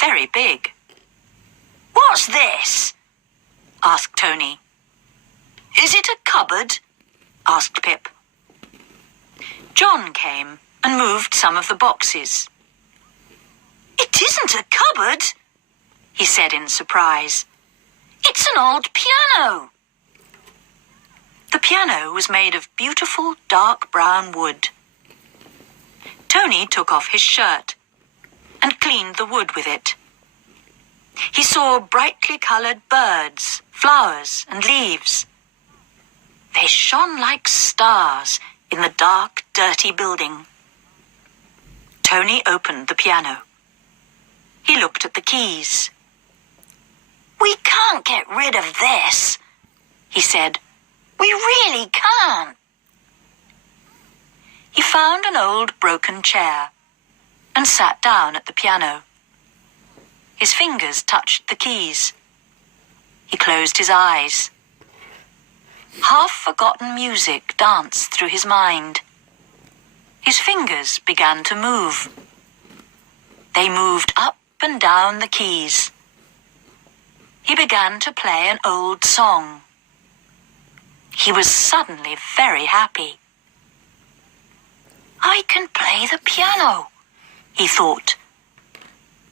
very big. "What's this?" asked Tony. "Is it a cupboard?" asked Pip. John came and moved some of the boxes. "It isn't a cupboard," he said in surprise. "It's an old piano." The piano was made of beautiful dark brown wood. Tony took off his shirt and cleaned the wood with it. He saw brightly coloured birds, flowers and leaves. They shone like stars in the dark, dirty building. Tony opened the piano. He looked at the keys. "We can't get rid of this," he said. "We really can't." He found an old broken chair and sat down at the piano. His fingers touched the keys. He closed his eyes. Half-forgotten music danced through his mind. His fingers began to move. They moved up and down the keys. He began to play an old song. He was suddenly very happy. "I can play the piano," he thought.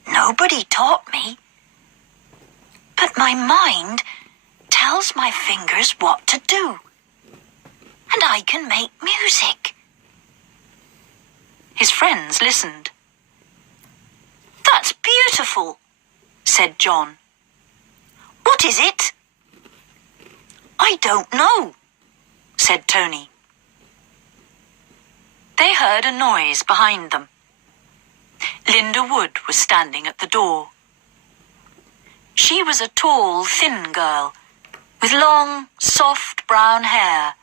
"Nobody taught me. But my mind tells my fingers what to do, and I can make music." His friends listened. "That's beautiful," said John. "What is it?" "I don't know," said Tony. They heard a noise behind them. Linda Wood was standing at the door. She was a tall, thin girl with long, soft brown hair.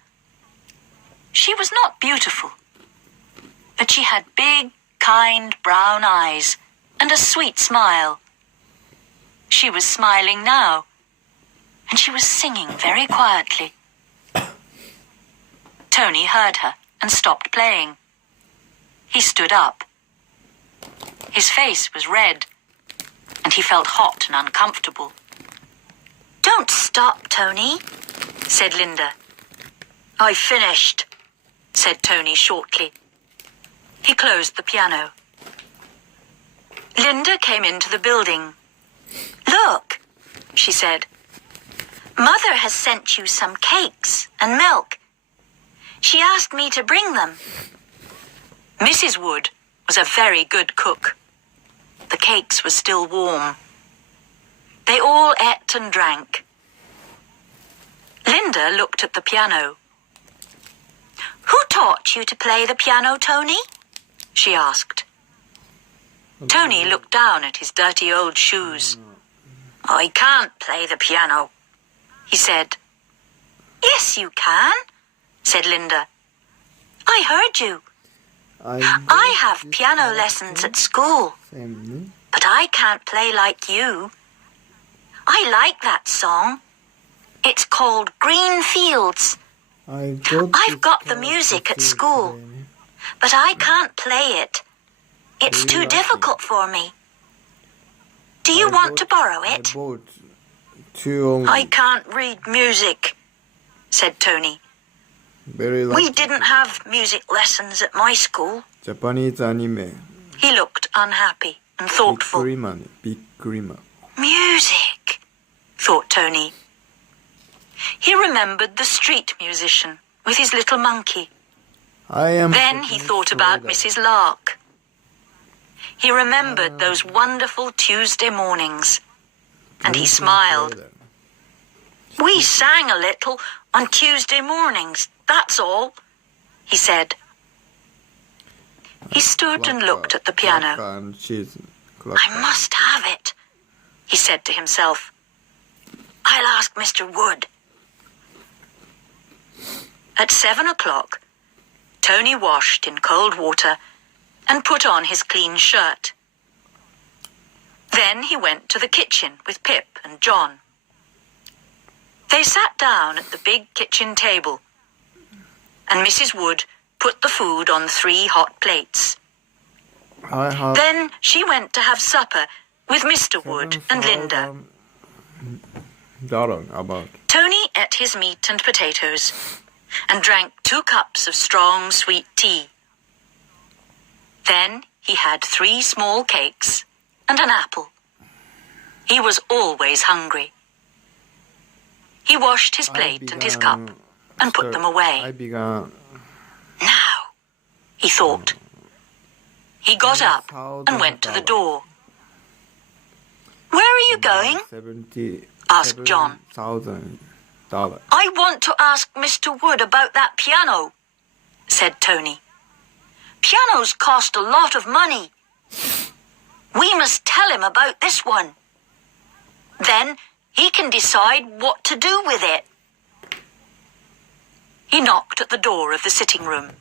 She was not beautiful, but she had big, kind brown eyes and a sweet smile. She was smiling now, and she was singing very quietly. Tony heard her and stopped playing. He stood up. His face was red, and he felt hot and uncomfortable. "Don't stop, Tony," said Linda. "I've finished," said Tony shortly. He closed the piano. Linda came into the building. "Look," she said. "Mother has sent you some cakes and milk. She asked me to bring them." Mrs. Wood was a very good cook. The cakes were still warm. They all ate and drank. Linda looked at the piano. "Who taught you to play the piano, Tony?" she asked. Tony looked down at his dirty old shoes. "I can't play the piano," he said. "Yes, you can," said Linda. "I heard you. I have piano lessons at school, but I can't play like you. I like that song. It's called Green Fields. I've got the music at school, but I can't play it. It's too difficult for me. Do you want to borrow it?" "I can't read music," said Tony. "We didn't have music lessons at my school." Japanese anime. He looked unhappy and thoughtful. "Music," thought Tony. He remembered the street musician with his little monkey. Then he thought about Mrs. Lark. He remembered those wonderful Tuesday mornings, and he smiled. "We sang a little on Tuesday mornings, that's all," he said. He stood and looked at the piano. "I must have it," he said to himself. "I'll ask Mr. Wood." At 7 o'clock, Tony washed in cold water and put on his clean shirt. Then he went to the kitchen with Pip and John. They sat down at the big kitchen table, and Mrs. Wood put the food on 3 hot plates. Then she went to have supper with Mr. Wood and Linda. $7,000 about. Tony ate his meat and potatoes and drank 2 cups of strong sweet tea. Then he had 3 small cakes and an apple. He was always hungry. He washed his plate and his cup and put them away. Now, he thought. He got up and went to the door. "Where are you going?" asked John. $7,000. "I want to ask Mr. Wood about that piano," said Tony. "Pianos cost a lot of money. We must tell him about this one. Then he can decide what to do with it." He knocked at the door of the sitting room.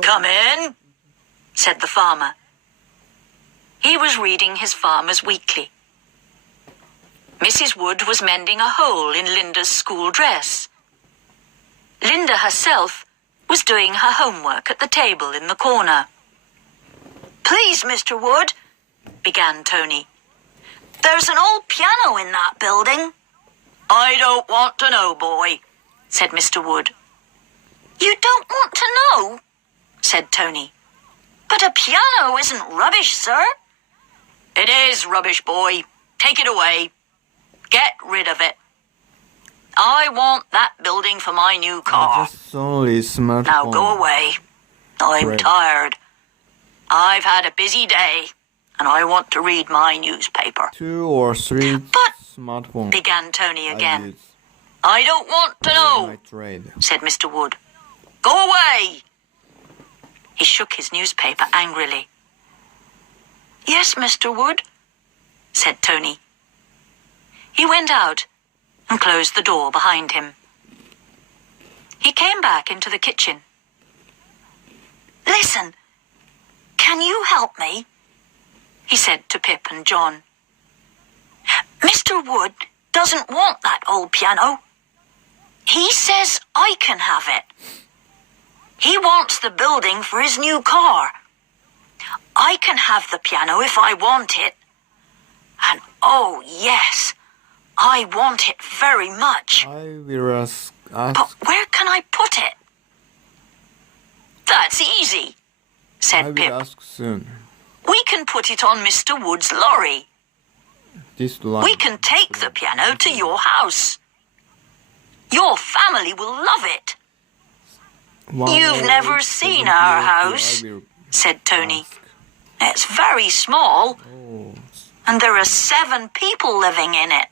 "Come in," said the farmer. He was reading his Farmer's Weekly. Mrs. Wood was mending a hole in Linda's school dress. Linda herself was doing her homework at the table in the corner. "Please, Mr. Wood," began Tony. "There's an old piano in that building." "I don't want to know, boy," said Mr. Wood. "You don't want to know?" said Tony. "But a piano isn't rubbish, sir." "It is rubbish, boy. Take it away. Get rid of it. I want that building for my new car. Now go away. I'm tired. I've had a busy day, and I want to read my newspaper." 2 or 3 "But," smartphones began Tony again. "I don't want to know," said Mr. Wood. "Go away." He shook his newspaper angrily. "Yes, Mr. Wood," said Tony. He went out and closed the door behind him. He came back into the kitchen. "Listen, can you help me?" he said to Pip and John. "Mr. Wood doesn't want that old piano. He says I can have it. He wants the building for his new car. I can have the piano if I want it. And oh, yes, I want it very much. I will ask. But where can I put it?" "That's easy," said Pip. I will ask soon. "We can put it on Mr. Wood's lorry. We can take the piano to your house. Your family will love it." "You've never seen our house," said Tony. "It's very small, and there are 7 people living in it.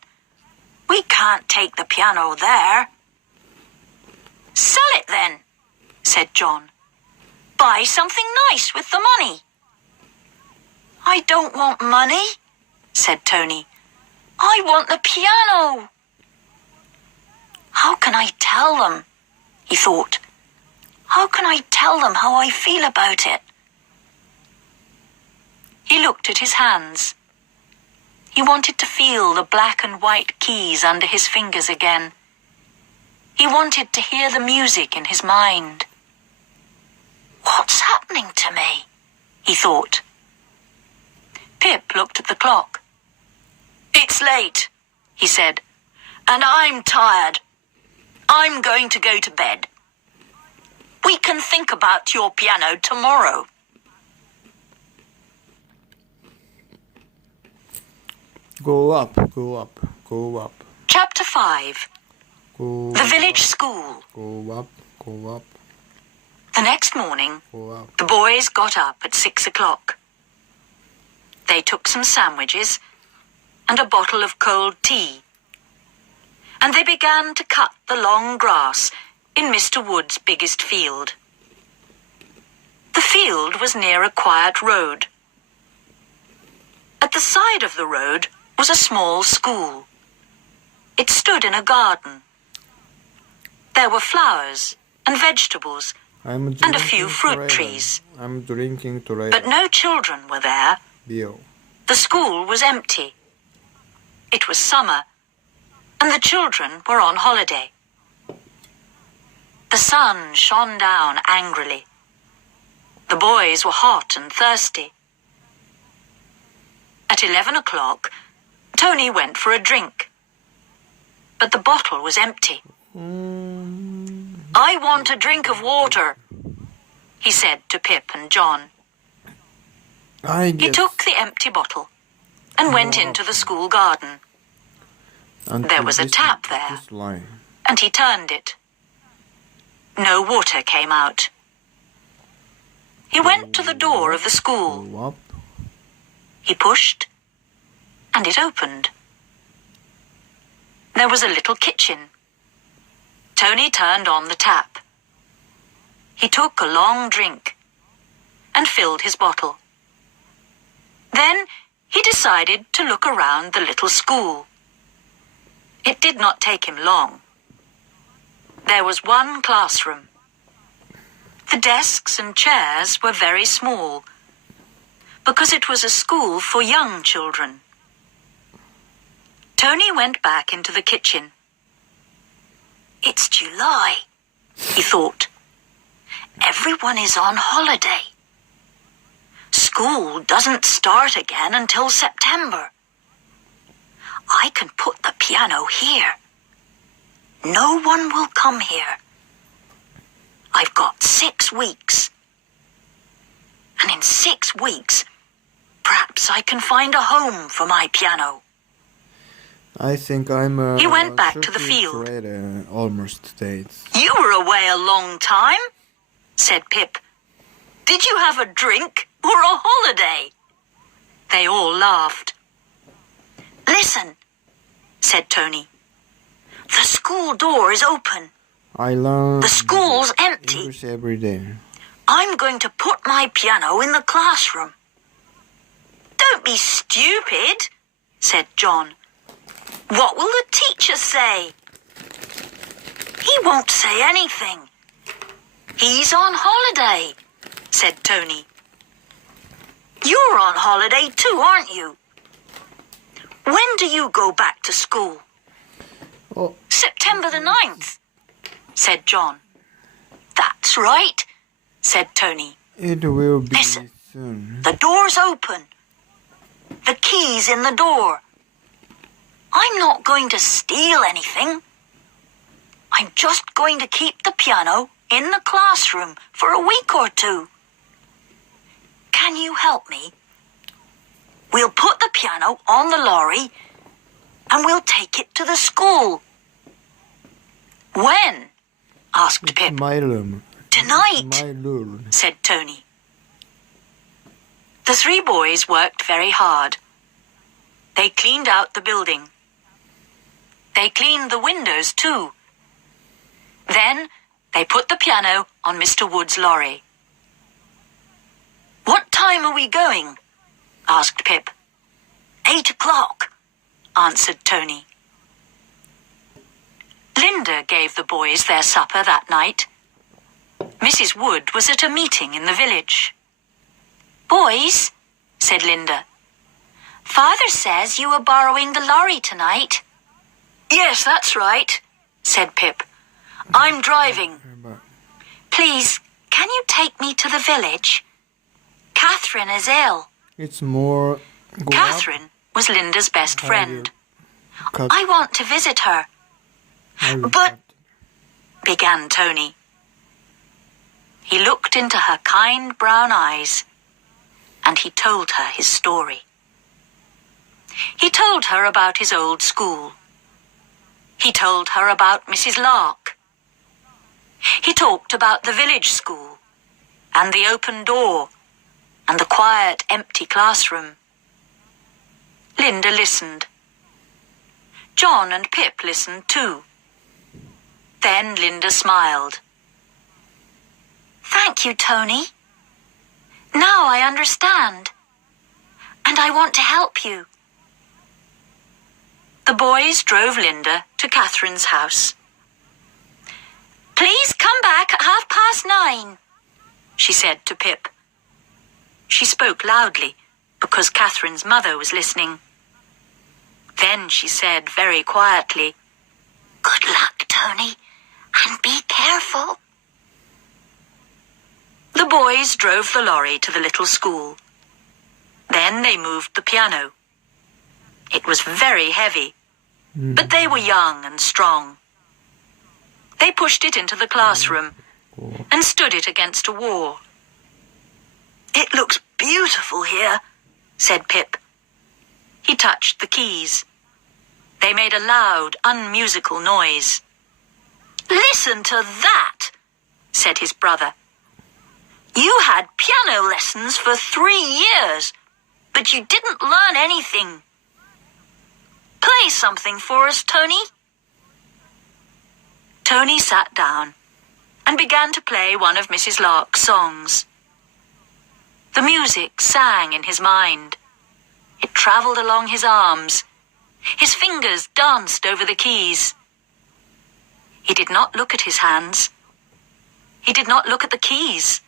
We can't take the piano there." "Sell it then," said John. "Buy something nice with the money." "I don't want money," said Tony. "I want the piano." "How can I tell them?" he thought. "How can I tell them how I feel about it?" He looked at his hands. He wanted to feel the black and white keys under his fingers again. He wanted to hear the music in his mind. "What's happening to me?" he thought. Pip looked at the clock. "It's late," he said, "and I'm tired. I'm going to go to bed. We can think about your piano tomorrow." Go up, go up, go up. Chapter 5. Go The Village School. Go up, go up, The next morning, go up. the boys got up at 6 o'clock. They took some sandwiches and a bottle of cold tea, and they began to cut the long grass in Mr. Wood's biggest field. The field was near a quiet road. At the side of the road was a small school. It stood in a garden. There were flowers and vegetables and a few fruit trees. I'm drinking today. But no children were there. Beer. The school was empty. It was summer, and the children were on holiday. The sun shone down angrily. The boys were hot and thirsty. At At 11 o'clock, Tony went for a drink. But the bottle was empty. "I want a drink of water," he said to Pip and John. I He guess took the empty bottle and went into the school garden. There was a tap there, this line. and he turned it. No water came out. He went to the door of the school. Go up. He pushed, and it opened. There was a little kitchen. Tony turned on the tap. He took a long drink and filled his bottle. Then he decided to look around the little school. It did not take him long. There was one classroom. The desks and chairs were very small, because it was a school for young children. Tony went back into the kitchen. "It's July," he thought. "Everyone is on holiday. School doesn't start again until September. I can put the piano here. No one will come here. I've got 6 weeks. And in 6 weeks, perhaps I can find a home for my piano." I think I'm a He went back to the field. trader, almost states. "You were away a long time," said Pip. "Did you have a drink or a holiday?" They all laughed. "Listen," said Tony. "The school door is open. I learn The school's empty. English every day. I'm going to put my piano in the classroom." "Don't be stupid," said John. "What will the teacher say?" "He won't say anything. He's on holiday," said Tony. "You're on holiday too, aren't you? When do you go back to school?" Oh, "September the 9th, said John. "That's right," said Tony. it will be Listen. soon. "The door's open. The key's in the door. I'm not going to steal anything. I'm just going to keep the piano in the classroom for a week or 2. Can you help me? We'll put the piano on the lorry and we'll take it to the school." "When?" asked Pip. My room. "Tonight," My room. said Tony. The 3 boys worked very hard. They cleaned out the building. They cleaned the windows too. Then they put the piano on Mr. Wood's lorry. "What time are we going?" asked Pip. 8 o'clock, answered Tony. Linda gave the boys their supper that night. Mrs. Wood was at a meeting in the village. "Boys," said Linda, "Father says you are borrowing the lorry tonight." "Yes, that's right," said Pip. "I'm driving. Please, can you take me to the village? Catherine is ill." It's more. Go Catherine was Linda's best up, friend. cut, "I want to visit her," but- began Tony. He looked into her kind brown eyes, and he told her his story. He told her about his old school. He told her about Mrs. Lark. He talked about the village school, and the open door, and the quiet, empty classroom. Linda listened. John and Pip listened too. Then Linda smiled. "Thank you, Tony. Now I understand. And I want to help you." The boys drove Linda to Catherine's house. "Please come back at 9:30, she said to Pip. She spoke loudly because Catherine's mother was listening. Then she said very quietly, "Good luck, Tony, and be careful." The boys drove the lorry to the little school. Then they moved the piano was very heavy, but they were young and strong. They pushed it into the classroom and stood it against a wall. "It looks beautiful here," said Pip. He touched the keys. They made a loud, unmusical noise. "Listen to that," said his brother. "You had piano lessons for 3 years, but you didn't learn anything. Play something for us, Tony." Tony sat down and began to play one of Mrs. Lark's songs. The music sang in his mind. It travelled along his arms. His fingers danced over the keys. He did not look at his hands. He did not look at the keys.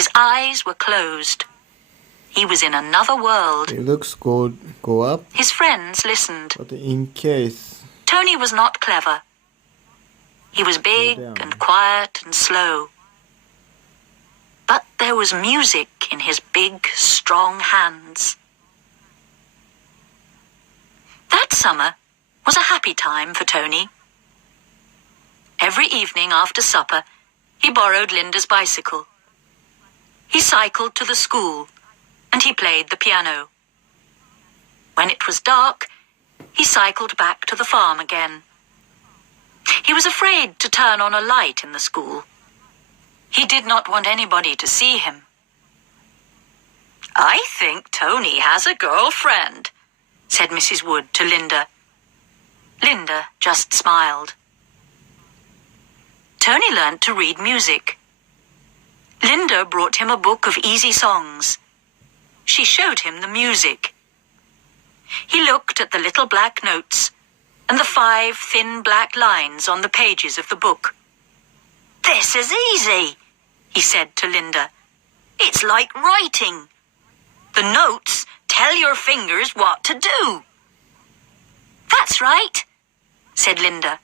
His eyes were closed. He was in another world. It looks good. Go up. His friends listened. But in case. Tony was not clever. He was big and quiet and slow. But there was music in his big, strong hands. That summer was a happy time for Tony. Every evening after supper, he borrowed Linda's bicycle. He cycled to the school, and he played the piano. When it was dark, he cycled back to the farm again. He was afraid to turn on a light in the school. He did not want anybody to see him. "I think Tony has a girlfriend," said Mrs. Wood to Linda. Linda just smiled. Tony learnt to read music. Linda brought him a book of easy songs. She showed him the music. He looked at the little black notes and the 5 thin black lines on the pages of the book. "This is easy," he said to Linda. "It's like writing. The notes tell your fingers what to do." "That's right," said Linda.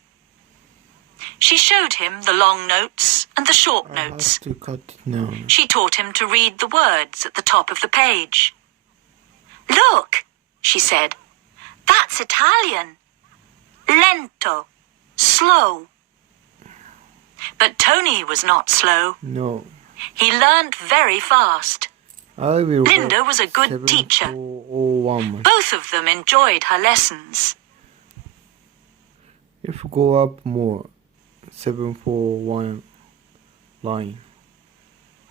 She showed him the long notes and the short notes. I have to cut it now. She taught him to read the words at the top of the page. "Look," she said, "that's Italian. Lento, slow." But Tony was not slow. No. He learned very fast. I will. Linda was a good teacher. 741. Both of them enjoyed her lessons. If you go up more, 741 line,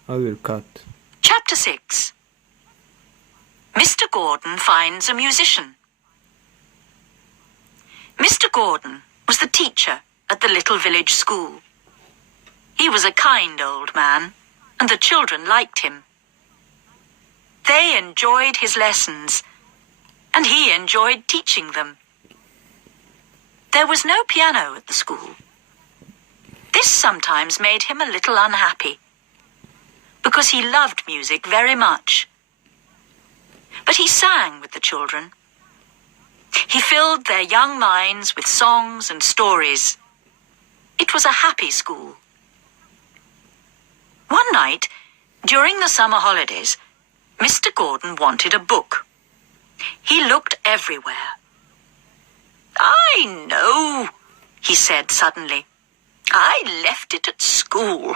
I will cut. Chapter 6. Mr. Gordon finds a musician. Mr. Gordon was the teacher at the little village school. He was a kind old man, and the children liked him. They enjoyed his lessons, and he enjoyed teaching them. There was no piano at the school. This sometimes made him a little unhappy, because he loved music very much. But he sang with the children. He filled their young minds with songs and stories. It was a happy school. One night, during the summer holidays, Mr. Gordon wanted a book. He looked everywhere. "I know," he said suddenly. "I left it at school.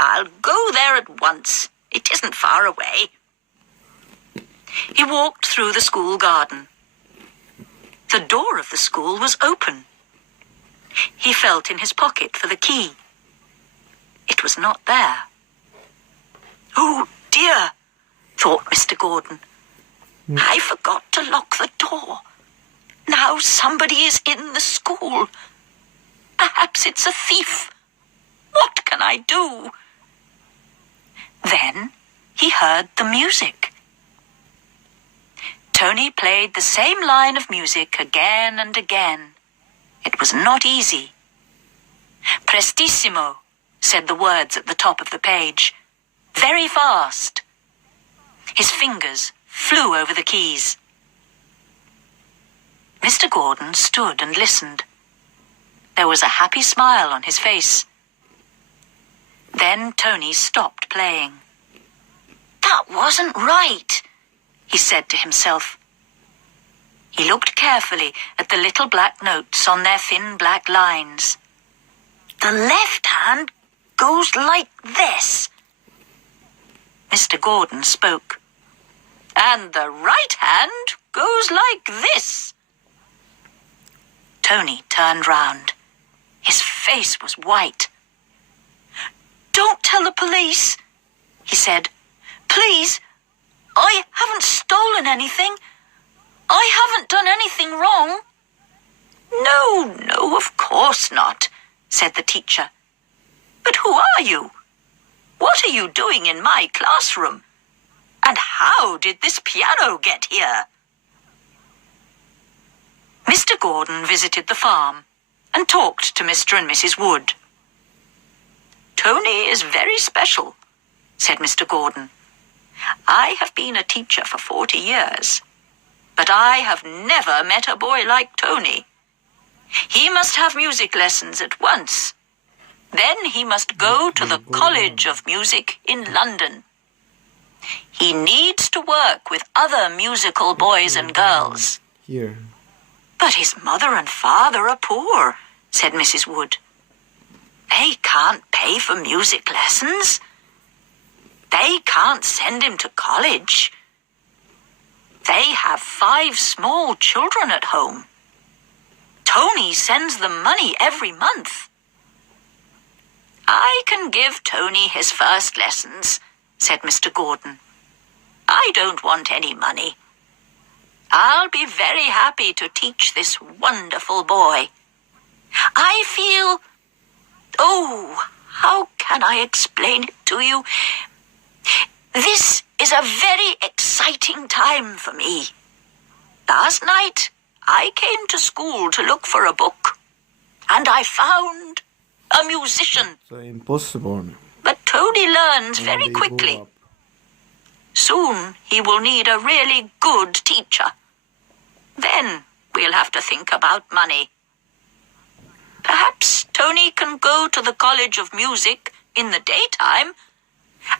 I'll go there at once. It isn't far away." He walked through the school garden. The door of the school was open. He felt in his pocket for the key. It was not there. "Oh, dear," thought Mr. Gordon. "I forgot to lock the door. Now somebody is in the school. Perhaps it's a thief. What can I do?" Then he heard the music. Tony played the same line of music again and again. It was not easy. "Prestissimo," said the words at the top of the page. "Very fast." His fingers flew over the keys. Mr. Gordon stood and listened. There was a happy smile on his face. Then Tony stopped playing. "That wasn't right," he said to himself. He looked carefully at the little black notes on their thin black lines. The left hand goes like this. Mr. Gordon spoke. And the right hand goes like this. Tony turned round. His face was white. Don't tell the police, he said. Please, I haven't stolen anything. I haven't done anything wrong. No, of course not, said the teacher. But who are you? What are you doing in my classroom? And how did this piano get here? Mr. Gordon visited the farm and talked to Mr. and Mrs. Wood. Tony is very special, said Mr. Gordon. I have been a teacher for 40 years, but I have never met a boy like Tony. He must have music lessons at once. Then he must go to the College of Music in London. He needs to work with other musical boys and girls. Here. But his mother and father are poor, said Mrs. Wood. They can't pay for music lessons. They can't send him to college. They have 5 small children at home. Tony sends them money every month. I can give Tony his first lessons, said Mr. Gordon. I don't want any money. I'll be very happy to teach this wonderful boy. I feel... Oh, how can I explain it to you? This is a very exciting time for me. Last night, I came to school to look for a book, and I found a musician. So impossible. But Tony learns very quickly. Soon he will need a really good teacher. Then we'll have to think about money. Perhaps Tony can go to the College of Music in the daytime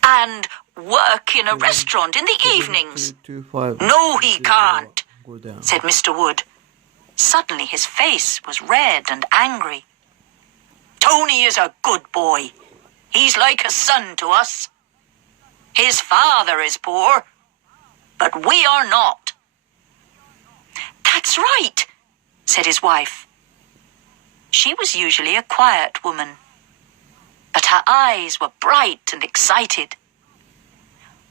and work in a restaurant in the evenings. No, he can't, said Mr. Wood. Suddenly his face was red and angry. Tony is a good boy. He's like a son to us. His father is poor, but we are not. That's right, said his wife. She was usually a quiet woman, but her eyes were bright and excited.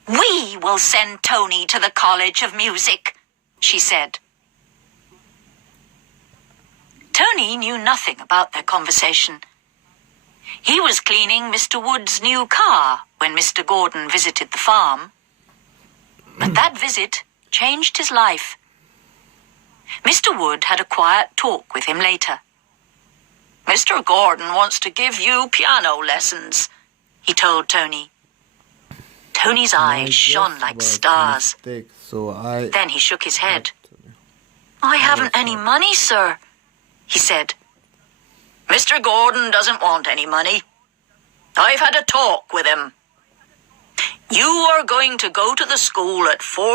We will send Tony to the College of Music, she said. Tony knew nothing about their conversation. He was cleaning Mr. Wood's new car when Mr. Gordon visited the farm. But that visit changed his life. Mr. Wood had a quiet talk with him later. Mr. Gordon wants to give you piano lessons, he told Tony. Tony's eyes shone like stars. Then he shook his head. I haven't any money, sir, he said. Mr. Gordon doesn't want any money. I've had a talk with him. You are going to go to the school at 4